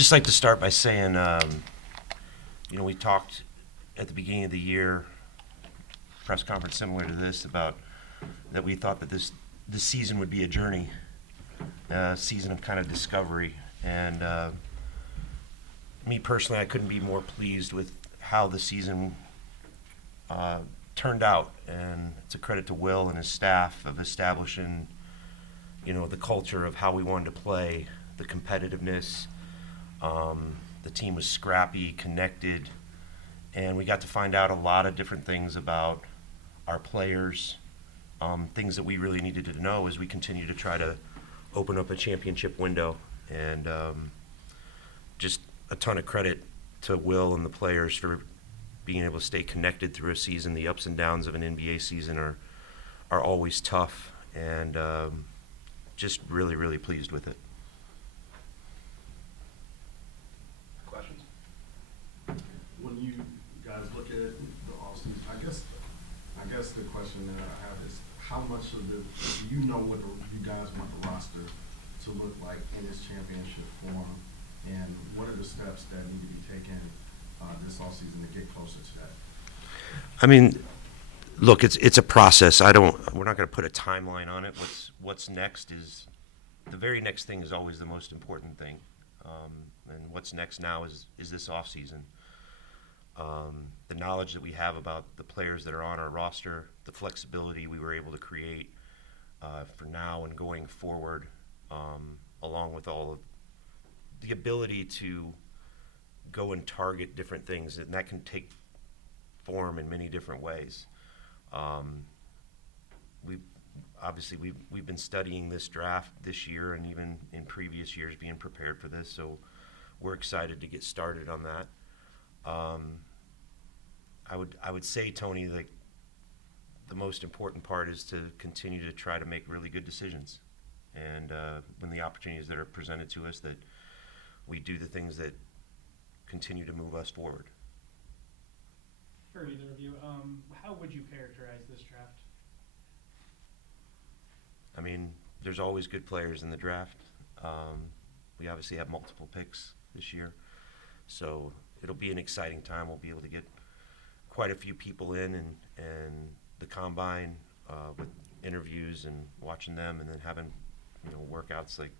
Just like to start by saying, we talked at the beginning of the year, press conference similar to this, about that we thought that this season would be a journey, a season of kind of discovery. And me personally, I couldn't be more pleased with how the season turned out. And it's a credit to Will and his staff of establishing, the culture of how we wanted to play, the competitiveness. The team was scrappy, connected, and we got to find out a lot of different things about our players, things that we really needed to know as we continue to try to open up a championship window. And just a ton of credit to Will and the players for being able to stay connected through a season. The ups and downs of an NBA season are always tough, and just really, really pleased with it. Questions? When you guys look at the offseason, I guess the question that I have is, how much of do you know what you guys want the roster to look like in its championship form, and what are the steps that need to be taken this offseason to get closer to that? I mean, look, it's a process. We're not going to put a timeline on it. What's next is the very next thing is always the most important thing. And what's next now is this offseason. The knowledge that we have about the players that are on our roster, the flexibility we were able to create for now and going forward, along with all of the ability to go and target different things, and that can take form in many different ways. We've been studying this draft this year and even in previous years being prepared for this, so we're excited to get started on that. I would say, Tony, that the most important part is to continue to try to make really good decisions, and when the opportunities that are presented to us, that we do the things that continue to move us forward. For either of you, how would you characterize this draft? I mean, there's always good players in the draft. We obviously have multiple picks this year, so it'll be an exciting time. We'll be able to get quite a few people in, and the combine with interviews and watching them, and then having workouts. Like,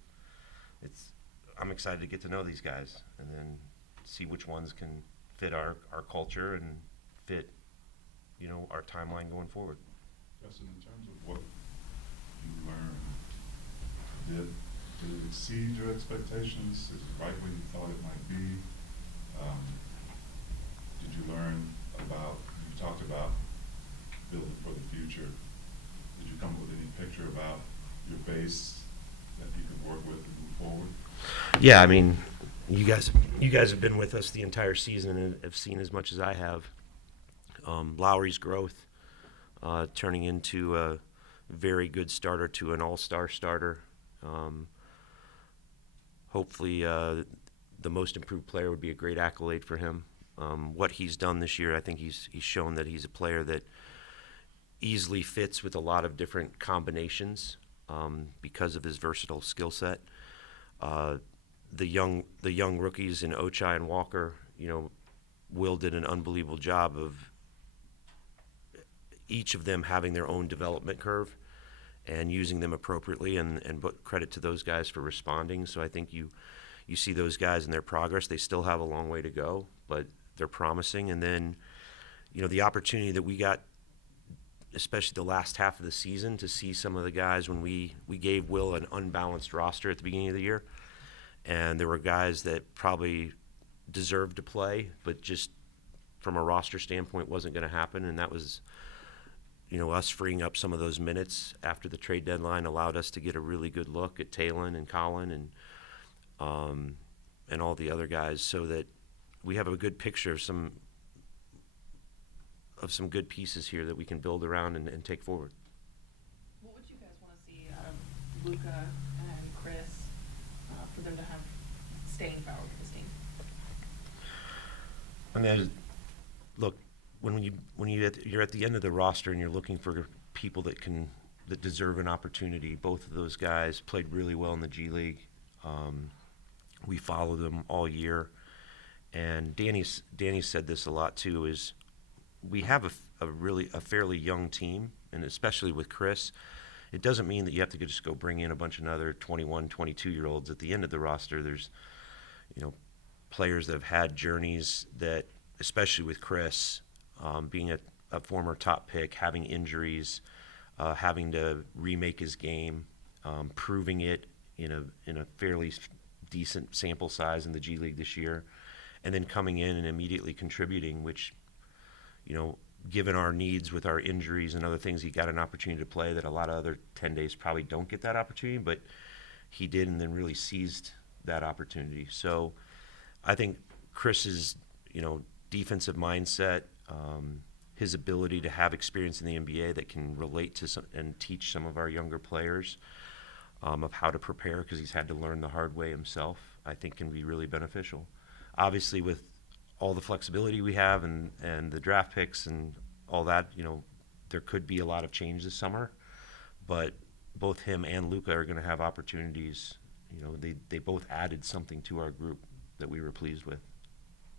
I'm excited to get to know these guys and then see which ones can fit our culture and fit our timeline going forward. Justin, in terms of what you learned, did it exceed your expectations? Is it right where you thought it might be? Did you learn about, you talked about building for the future. Did you come up with any picture about your base that you could work with and move forward? Yeah, I mean, you guys have been with us the entire season and have seen as much as I have. Lowry's growth, turning into a very good starter to an all-star starter. Hopefully, the most improved player would be a great accolade for him. What he's done this year, I think he's shown that he's a player that easily fits with a lot of different combinations because of his versatile skill set. The young rookies in Ochai and Walker, Will did an unbelievable job of each of them having their own development curve and using them appropriately, and credit to those guys for responding. So I think you see those guys in their progress. They still have a long way to go, but they're promising. And then, the opportunity that we got, especially the last half of the season, to see some of the guys when we gave Will an unbalanced roster at the beginning of the year. And there were guys that probably deserved to play, but just from a roster standpoint wasn't going to happen. And that was, us freeing up some of those minutes after the trade deadline allowed us to get a really good look at Talon and Colin and all the other guys, so that we have a good picture of some good pieces here that we can build around and take forward. What would you guys want to see out of Luka and Chris for them to have staying power with this team? I mean, look, you're at the end of the roster and you're looking for people that deserve an opportunity. Both of those guys played really well in the G League. We follow them all year. And Danny said this a lot too, is we have a fairly young team, and especially with Chris, it doesn't mean that you have to just go bring in a bunch of other 21, 22-year-olds at the end of the roster. There's, players that have had journeys that, especially with Chris, being a former top pick, having injuries, having to remake his game, proving it in a fairly decent sample size in the G League this year, and then coming in and immediately contributing, which, given our needs with our injuries and other things, he got an opportunity to play that a lot of other 10 days probably don't get that opportunity, but he did, and then really seized that opportunity. So I think Chris's, defensive mindset, his ability to have experience in the NBA that can relate to and teach some of our younger players of how to prepare, because he's had to learn the hard way himself, I think can be really beneficial. Obviously, with all the flexibility we have and the draft picks and all that, there could be a lot of change this summer, but both him and Luka are going to have opportunities. They both added something to our group that we were pleased with.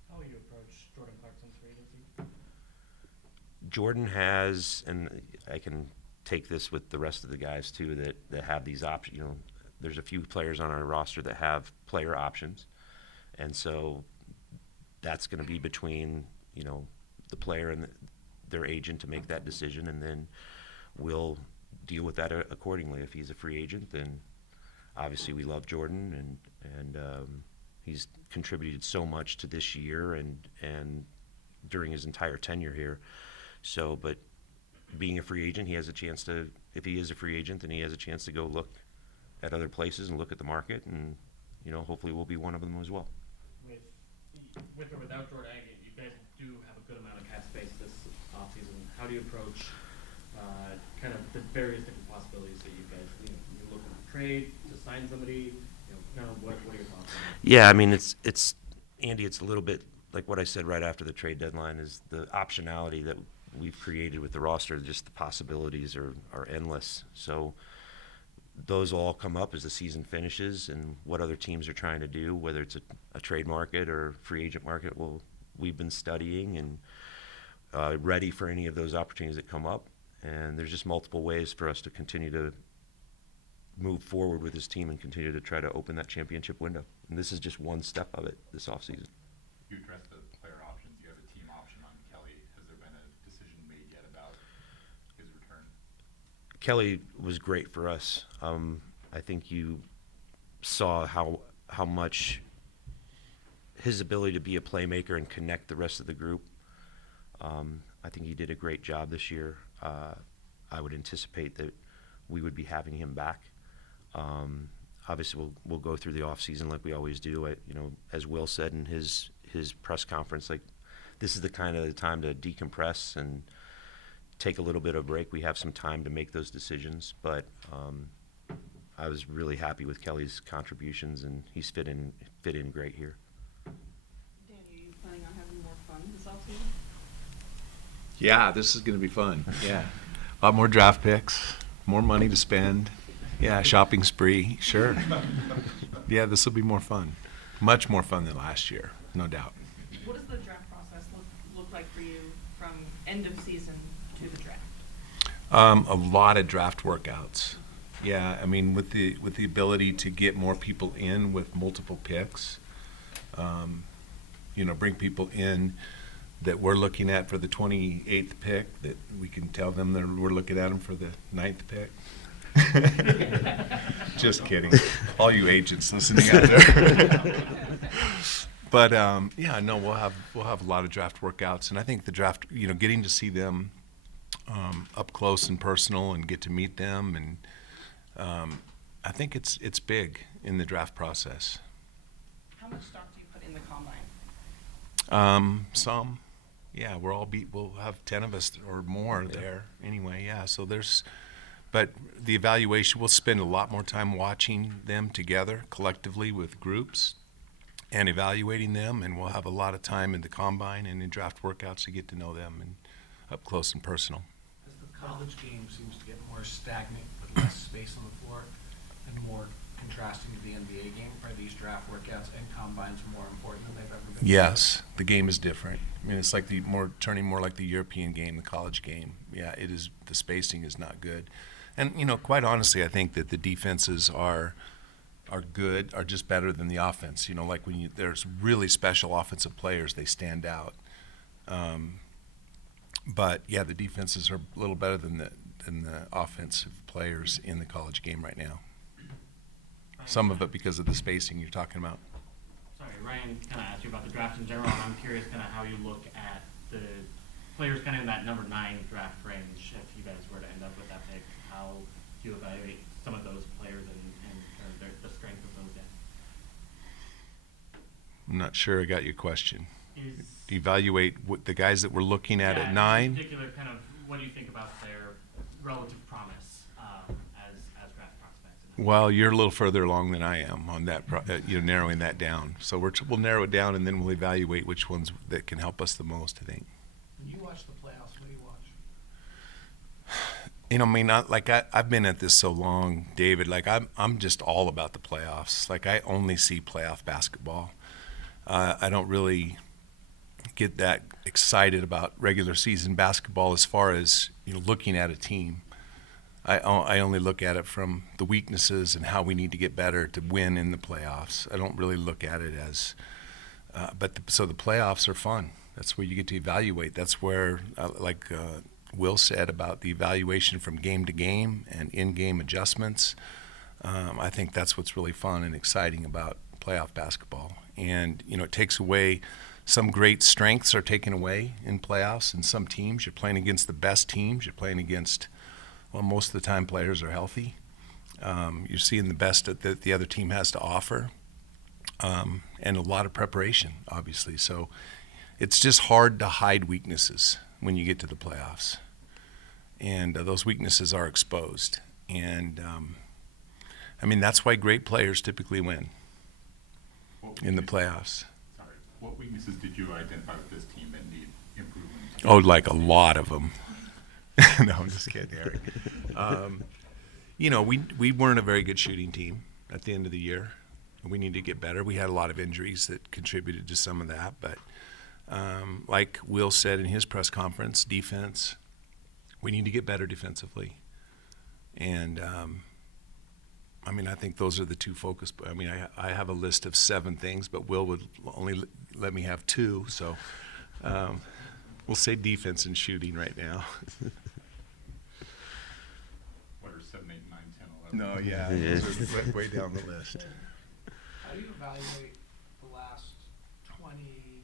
How will you approach Jordan Clarkson's free agency? Jordan has, and I can take this with the rest of the guys too, that have these options. There's a few players on our roster that have player options, and so that's going to be between the player and their agent to make that decision, and then we'll deal with that accordingly. If he's a free agent, then obviously we love Jordan, and he's contributed so much to this year and during his entire tenure here. So, but being a free agent, he has a chance to, if he is a free agent, then he has a chance to go look at other places and look at the market, and hopefully we'll be one of them as well. With or without Jordan, you guys do have a good amount of cap space this offseason. How do you approach kind of the various different possibilities that you guys, you're looking to trade, to sign somebody, kind of what are your thoughts on that? Yeah, I mean, it's Andy, it's a little bit like what I said right after the trade deadline, is the optionality that we've created with the roster. Just the possibilities are endless. So those will all come up as the season finishes, and what other teams are trying to do, whether it's a trade market or free agent market. Well, we've been studying and ready for any of those opportunities that come up. And there's just multiple ways for us to continue to move forward with this team and continue to try to open that championship window. And this is just one step of it this offseason. You addressed the player options. You have a team option on Kelly. Has there been a decision made yet about his return? Kelly was great for us. I think you saw how much his ability to be a playmaker and connect the rest of the group. I think he did a great job this year. I would anticipate that we would be having him back. Obviously, we'll go through the off season like we always do. As Will said in his press conference, like, this is the kind of time to decompress and take a little bit of a break. We have some time to make those decisions, but I was really happy with Kelly's contributions, and he's fit in great here. Danny, are you planning on having more fun this offseason? Yeah, this is going to be fun. Yeah. A lot more draft picks, more money to spend. Yeah, shopping spree, sure. Yeah, this will be more fun. Much more fun than last year, no doubt. What does the draft process look like for you from end of season to the draft? A lot of draft workouts. Yeah, I mean, with the ability to get more people in with multiple picks, bring people in that we're looking at for the 28th pick, that we can tell them that we're looking at them for the 9th pick. Just kidding. All you agents listening out there. But we'll have a lot of draft workouts, and I think the draft, getting to see them up close and personal and get to meet them, and I think it's big in the draft process. How much stock do you put in the combine? Some, yeah, we'll have 10 of us or more there anyway. Yeah, so but the evaluation, we'll spend a lot more time watching them together collectively with groups and evaluating them, and we'll have a lot of time in the combine and in draft workouts to get to know them and up close and personal. As the college game seems to get more stagnant with less space on the floor and more contrasting to the NBA game? Are these draft workouts and combines more important than they've ever been? Yes, the game is different. I mean, it's like turning more like the European game, the college game. Yeah, it is. The spacing is not good, and quite honestly, I think that the defenses are good, are just better than the offense. Like when there's really special offensive players, they stand out. But yeah, the defenses are a little better than the offensive players in the college game right now. Some of it because of the spacing you're talking about. Sorry, Ryan kind of asked you about the draft in general, and I'm curious kind of how you look at the players kind of in that number 9 draft range. If you guys were to end up with that pick, how do you evaluate some of those players and kind of the strength of those guys? I'm not sure I got your question. Is Evaluate what the guys that we're looking at in 9. particular, kind of what do you think about their relative promise as draft prospects? Well, you're a little further along than I am on that, narrowing that down. So we'll narrow it down, and then we'll evaluate which ones that can help us the most, I think. When you watch the playoffs, what do you watch? I mean, I've been at this so long, David. Like I'm just all about the playoffs. Like I only see playoff basketball. I don't really get that excited about regular season basketball as far as looking at a team. I only look at it from the weaknesses and how we need to get better to win in the playoffs. I don't really look at it as, so the playoffs are fun. That's where you get to evaluate. That's where, Will said about the evaluation from game to game and in-game adjustments. I think that's what's really fun and exciting about playoff basketball. And, it takes away some great strengths are taken away in playoffs. And some teams, you're playing against the best teams. You're playing against, well, most of the time players are healthy. You're seeing the best that the other team has to offer. And a lot of preparation, obviously. So it's just hard to hide weaknesses when you get to the playoffs. And those weaknesses are exposed. And, that's why great players typically win in the playoffs. Sorry, what weaknesses did you identify with this team that need improvement? Oh, like a lot of them. No, I'm just kidding, Eric. We weren't a very good shooting team at the end of the year. We need to get better. We had a lot of injuries that contributed to some of that. But like Will said in his press conference, defense, we need to get better defensively. And, I think those are the two focus. I have a list of 7 things, but Will would only let me have 2. So we'll say defense and shooting right now. What are 7, 8, 9, 10, 11? No, yeah. Those are way down the list. How do you evaluate the last 20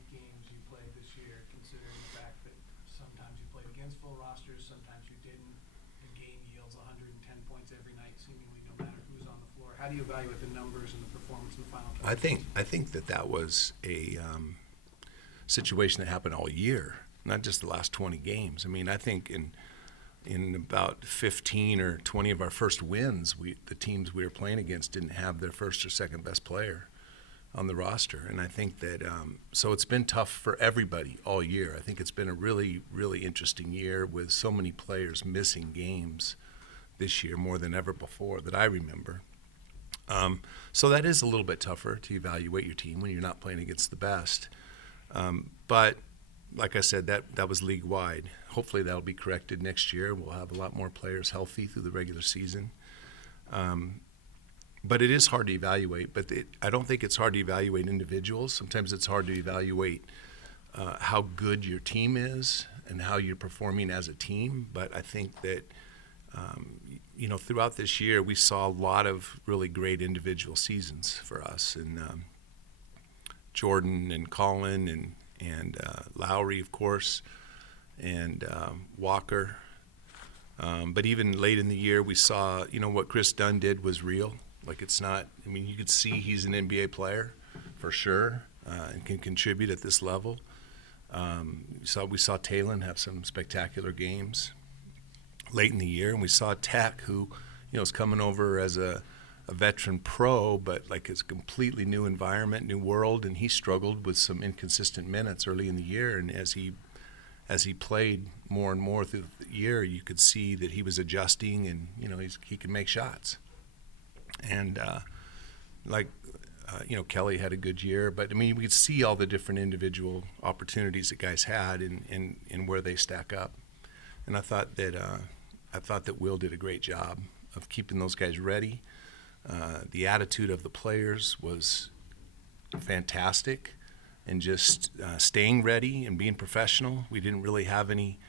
games you played this year, considering the fact that sometimes you played against full rosters, sometimes you didn't? The game yields 110 points every night, seemingly no matter who's on the floor. How do you evaluate the numbers and the performance in the final? I think that was a situation that happened all year, not just the last 20 games. I think in about 15 or 20 of our first wins, the teams we were playing against didn't have their first or second best player on the roster. And I think that, so it's been tough for everybody all year. I think it's been a really, really interesting year with so many players missing games this year, more than ever before that I remember. So that is a little bit tougher to evaluate your team when you're not playing against the best. But like I said, that was league-wide. Hopefully that'll be corrected next year. We'll have a lot more players healthy through the regular season. But it is hard to evaluate. But I don't think it's hard to evaluate individuals. Sometimes it's hard to evaluate how good your team is and how you're performing as a team. But I think that, throughout this year, we saw a lot of really great individual seasons for us. And Jordan and Colin and Lowry, of course, and Walker. But even late in the year, we saw, what Chris Dunn did was real. Like it's not, you could see he's an NBA player for sure and can contribute at this level. We saw Talon have some spectacular games late in the year, and we saw Tech, who, is coming over as a veteran pro, but like it's a completely new environment, new world, and he struggled with some inconsistent minutes early in the year. And as he played more and more through the year, you could see that he was adjusting, and he can make shots. And like, Kelly had a good year, but I mean, we could see all the different individual opportunities that guys had and where they stack up. And I thought that Will did a great job of keeping those guys ready. The attitude of the players was fantastic, and just staying ready and being professional. We didn't really have any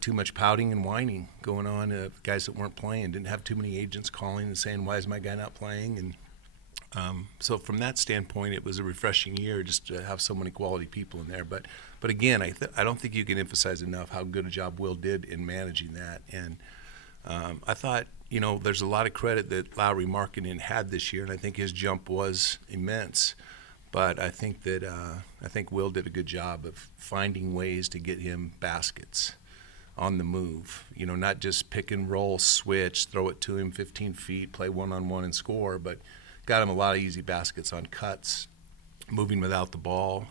too much pouting and whining going on. Guys that weren't playing, didn't have too many agents calling and saying, "Why is my guy not playing?" And so from that standpoint, it was a refreshing year just to have so many quality people in there. But again, I don't think you can emphasize enough how good a job Will did in managing that. And I thought, there's a lot of credit that Lowry Markkinen had this year, and I think his jump was immense. But I think Will did a good job of finding ways to get him baskets on the move. Not just pick and roll, switch, throw it to him 15 feet, play one-on-one and score, but got him a lot of easy baskets on cuts, moving without the ball,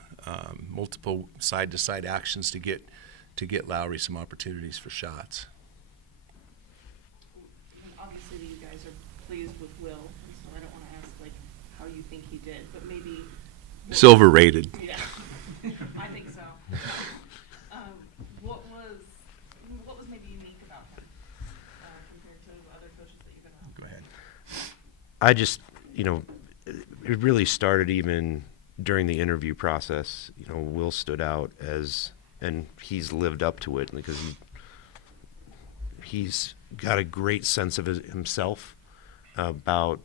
multiple side-to-side actions to get Lowry some opportunities for shots. And obviously, you guys are pleased with Will, and so I don't want to ask how you think he did, but maybe Silver rated. Yeah, I think so. What was maybe unique about him compared to other coaches that you've been around? Go ahead. I just, it really started even during the interview process. Will stood out and he's lived up to it because he's got a great sense of himself about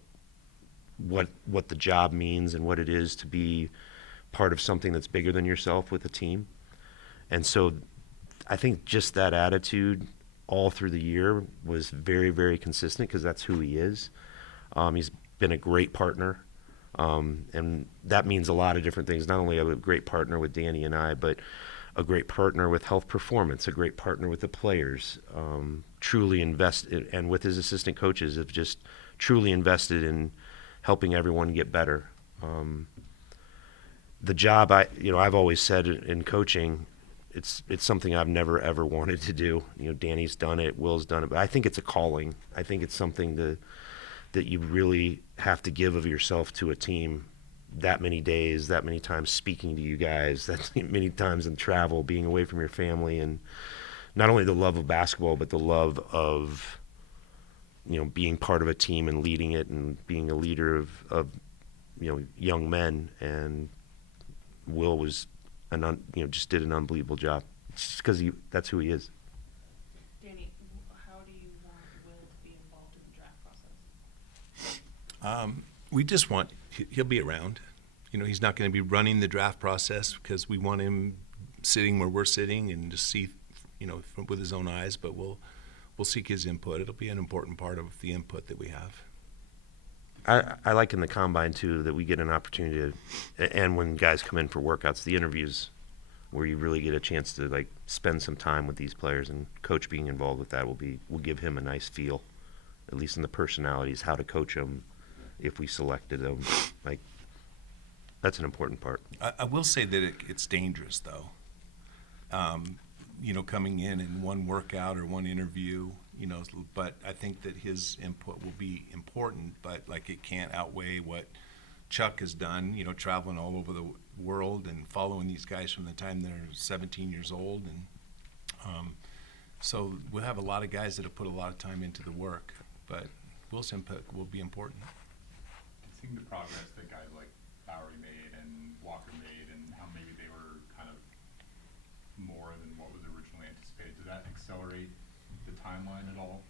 what the job means and what it is to be part of something that's bigger than yourself with a team. And so I think just that attitude all through the year was very, very consistent because that's who he is. He's been a great partner, and that means a lot of different things. Not only a great partner with Danny and I, but a great partner with Health Performance, a great partner with the players, truly invested, and with his assistant coaches have just truly invested in helping everyone get better. The job I've always said in coaching, it's something I've never ever wanted to do. Danny's done it, Will's done it, but I think it's a calling. I think it's something that you really have to give of yourself to a team that many days, that many times speaking to you guys, that many times in travel, being away from your family, and not only the love of basketball, but the love of being part of a team and leading it and being a leader of young men. And Will was just did an unbelievable job just because that's who he is. Danny, how do you want Will to be involved in the draft process? We just want he'll be around. He's not going to be running the draft process because we want him sitting where we're sitting and just see, with his own eyes. But we'll seek his input. It'll be an important part of the input that we have. I like in the combine too that we get an opportunity to, and when guys come in for workouts, the interviews where you really get a chance to spend some time with these players, and coach being involved with that will give him a nice feel, at least in the personalities, how to coach them if we selected them. That's an important part. I will say that it's dangerous though. Coming in one workout or one interview, but I think that his input will be important, but it can't outweigh what Chuck has done, traveling all over the world and following these guys from the time they're 17 years old. And so we'll have a lot of guys that have put a lot of time into the work, but Will's input will be important. Seeing the progress that guys like Lowry made and Walker made, and how maybe they were kind of more than what was originally anticipated, does that accelerate the timeline at all?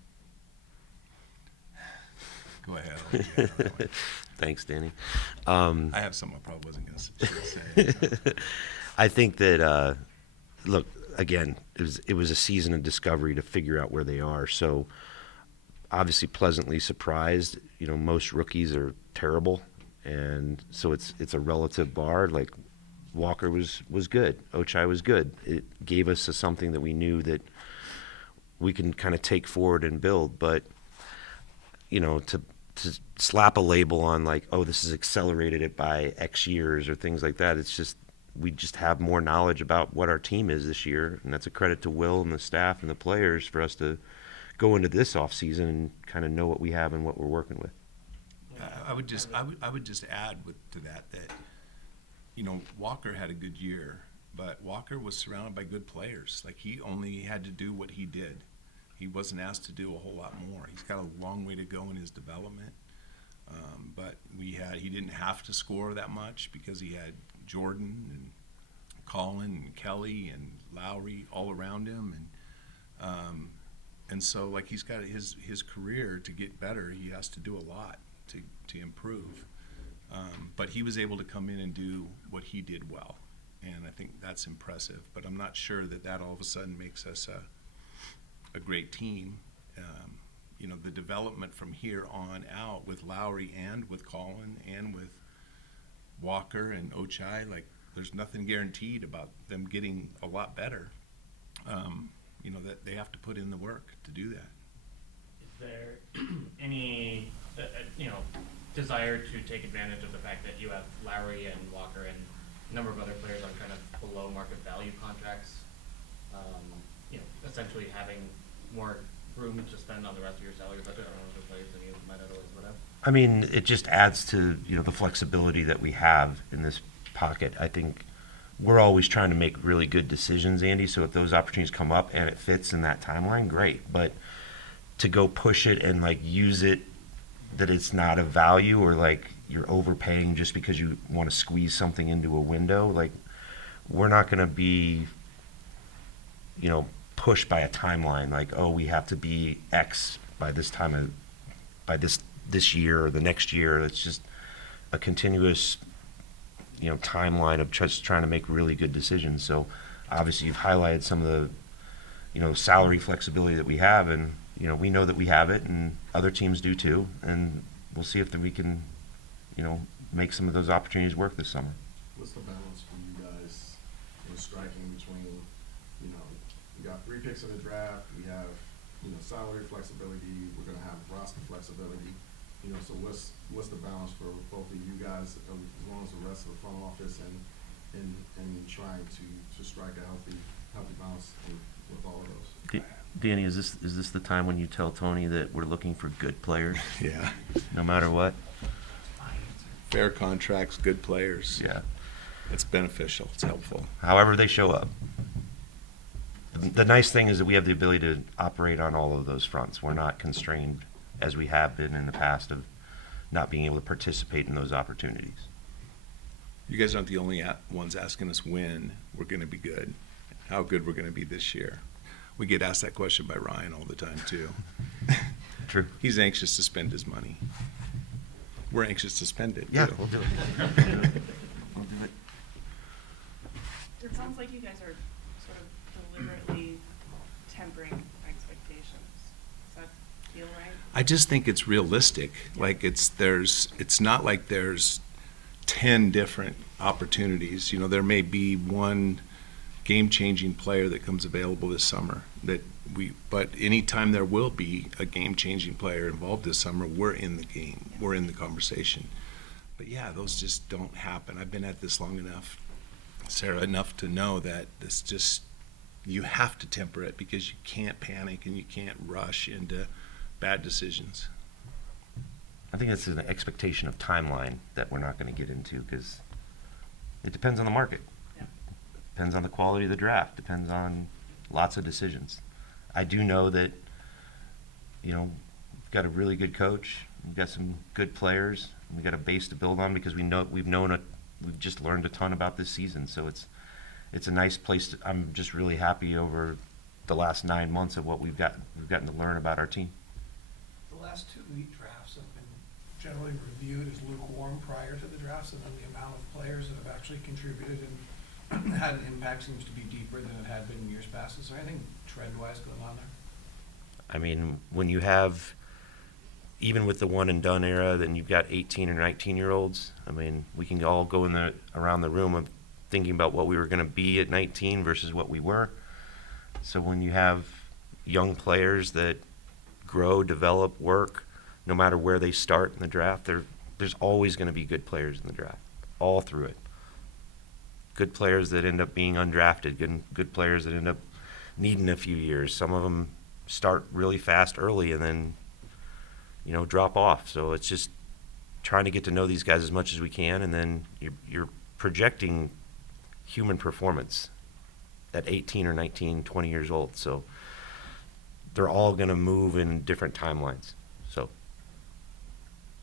Go ahead. Thanks, Danny. I have something I probably wasn't going to say. I think that look, again, it was a season of discovery to figure out where they are. So obviously pleasantly surprised. Most rookies are terrible, and so it's a relative bar. Walker was good, Ochai was good. It gave us something that we knew that we can kind of take forward and build. But to slap a label on this has accelerated it by X years or things like that, it's just we just have more knowledge about what our team is this year, and that's a credit to Will and the staff and the players for us to go into this off season and kind of know what we have and what we're working with. I would just add to that, you know, Walker had a good year, but Walker was surrounded by good players. Like, he only had to do what he did. He wasn't asked to do a whole lot more. He's got a long way to go in his development. But he didn't have to score that much because he had Jordan and Colin and Kelly and Lowry all around him, and so, like, he's got his career to get better. He has to do a lot to improve, but he was able to come in and do what he did well, and I think that's impressive. But I'm not sure that all of a sudden makes us a great team. You know, the development from here on out with Lowry and with Colin and with Walker and Ochai, like, there's nothing guaranteed about them getting a lot better. You know, that they have to put in the work to do that. Is there any, you know, desire to take advantage of the fact that you have Lowry and Walker and a number of other players on kind of below market value contracts? You know, essentially having more room to spend on the rest of your salary budget on other players than you might otherwise would have? I mean, it just adds to, you know, the flexibility that we have in this pocket. I think we're always trying to make really good decisions, Andy, so if those opportunities come up and it fits in that timeline, great. But to go push it and, like, use it that it's not of value, or like you're overpaying just because you want to squeeze something into a window, like, we're not going to be, you know, pushed by a timeline like, oh, we have to be X by this time by this year or the next year. It's just a continuous, you know, timeline of just trying to make really good decisions. So obviously you've highlighted some of the, you know, salary flexibility that we have, and, you know, we know that we have it, and other teams do too, and we'll see if we can, you know, make some of those opportunities work this summer. What's the balance for you guys in striking between, you know, we got 3 picks in the draft, we have, you know, salary flexibility, we're gonna have roster flexibility, you know, so what's the balance for both of you guys, as well as the rest of the front office, and trying to strike a healthy balance with all of those? Danny, is this the time when you tell Tony that we're looking for good players, Yeah. no matter what? Fair contracts, good players. Yeah. It's beneficial. It's helpful. However they show up. The nice thing is that we have the ability to operate on all of those fronts. We're not constrained, as we have been in the past, of not being able to participate in those opportunities. You guys aren't the only ones asking us when we're going to be good, how good we're going to be this year. We get asked that question by Ryan all the time, too. True. He's anxious to spend his money. We're anxious to spend it, Yeah, too. we'll do it. We'll do it. It sounds like you guys are sort of deliberately tempering expectations. Does that feel right? I just think it's realistic. Like, it's not like there's 10 different opportunities. You know, there may be one game-changing player that comes available this summer but anytime there will be a game-changing player involved this summer, we're in the game, we're in the conversation. But yeah, those just don't happen. I've been at this long enough, Sarah, enough to know that it's just, you have to temper it, because you can't panic and you can't rush into bad decisions. I think it's an expectation of timeline that we're not going to get into, because it depends on the market. Yeah. Depends on the quality of the draft. Depends on lots of decisions. I do know that, you know, we've got a really good coach. We've got some good players. We've got a base to build on, because we've just learned a ton about this season. So it's a nice place. I'm just really happy over the last 9 months of what we've gotten to learn about our team. The last 2 elite drafts have been generally reviewed as lukewarm prior to the drafts, and then the amount of players that have actually contributed and had an impact seems to be deeper than it had been in years past. Is there anything trend-wise going on there? I mean, when you have, even with the one and done era, then you've got 18 or 19-year-olds. I mean, we can all go around the room of thinking about what we were going to be at 19 versus what we were. So when you have young players that grow, develop, work, no matter where they start in the draft, there's always going to be good players in the draft, all through it. Good players that end up being undrafted, good players that end up needing a few years. Some of them start really fast early and then, you know, drop off. So it's just, trying to get to know these guys as much as we can, and then you're projecting human performance at 18 or 19, 20 years old. So they're all going to move in different timelines. So